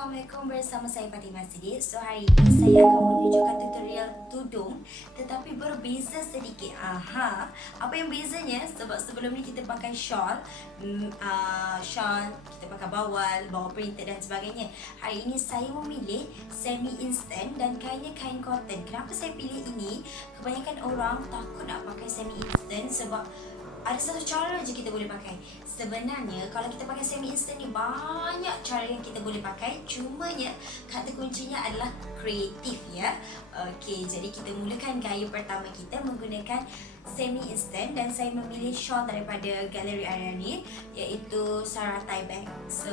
Assalamualaikum, bersama saya Fatimah Siddiq. So hari ini saya akan menunjukkan tutorial tudung, tetapi berbeza sedikit. Apa yang bezanya? Sebab sebelum ni kita pakai shawl, kita pakai bawal printed dan sebagainya. Hari ini saya memilih semi instant dan kainnya kain cotton. Kenapa saya pilih ini? Kebanyakan orang takut nak pakai semi instant sebab ada satu cara je kita boleh pakai. Sebenarnya kalau kita pakai semi instant ni, banyak cara yang kita boleh pakai. Cumanya kata kuncinya adalah kreatif, ya. Okey, jadi kita mulakan gaya pertama kita menggunakan semi instant dan saya memilih shawl daripada galeri Ariani, iaitu Sarah tie bag. So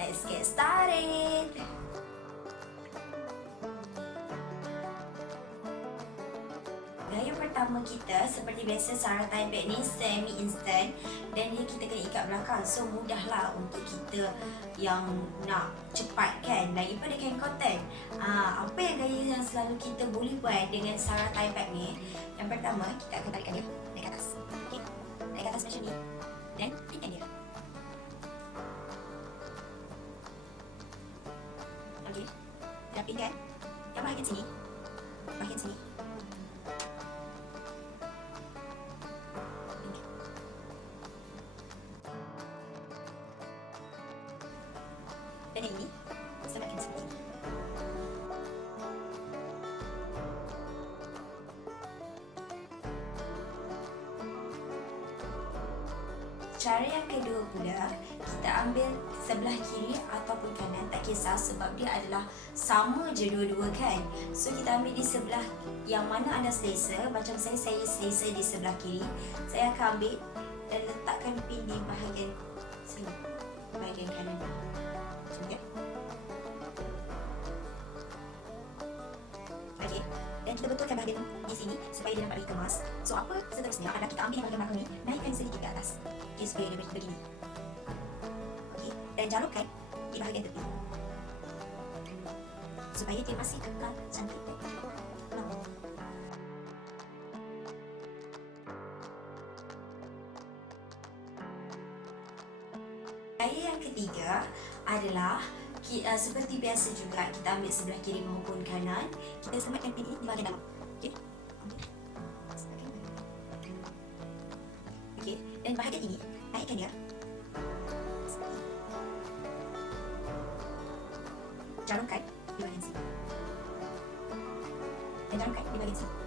let's get started. Gaya pertama kita seperti biasa, Sarah tie bag ni semi instant dan dia kita kena ikat belakang. So mudahlah untuk kita yang nak cepat kan, daripada kain cotton. Apa yang gaya yang selalu kita boleh buat dengan Sarah tie bag ni? Yang pertama, kita akan tarikkan dia naik ke atas. Okey, naik ke atas macam ni dan tekan dia. Okey, rapihkan yang bahagian sini, bahagian sini. Dan yang ini semakin seperti ini. Cara yang kedua pula, kita ambil sebelah kiri ataupun kanan, tak kisah sebab dia adalah sama je dua-dua kan. So kita ambil di sebelah yang mana anda selesa. Macam saya selesa di sebelah kiri. Saya akan ambil dan letakkan pin di bahagian sini, bahagian kanan. Okay. Okey, dan kita betulkan bahagian di sini supaya dia nampak lebih kemas. So apa seterusnya adalah kita ambil bahagian belakang ni, naikkan sedikit ke atas. Okey, supaya dia begini. Okey, dan jalurkan di bahagian tepi supaya dia masih kekal cantik. Gaya yang ketiga adalah seperti biasa juga, kita ambil sebelah kiri maupun kanan, kita sematkan pin ini di bahagian dalam. Okey, okey, dan bahagian ini naikkan dia, jalurkan di bahagian sini dan jalurkan di bahagian sini.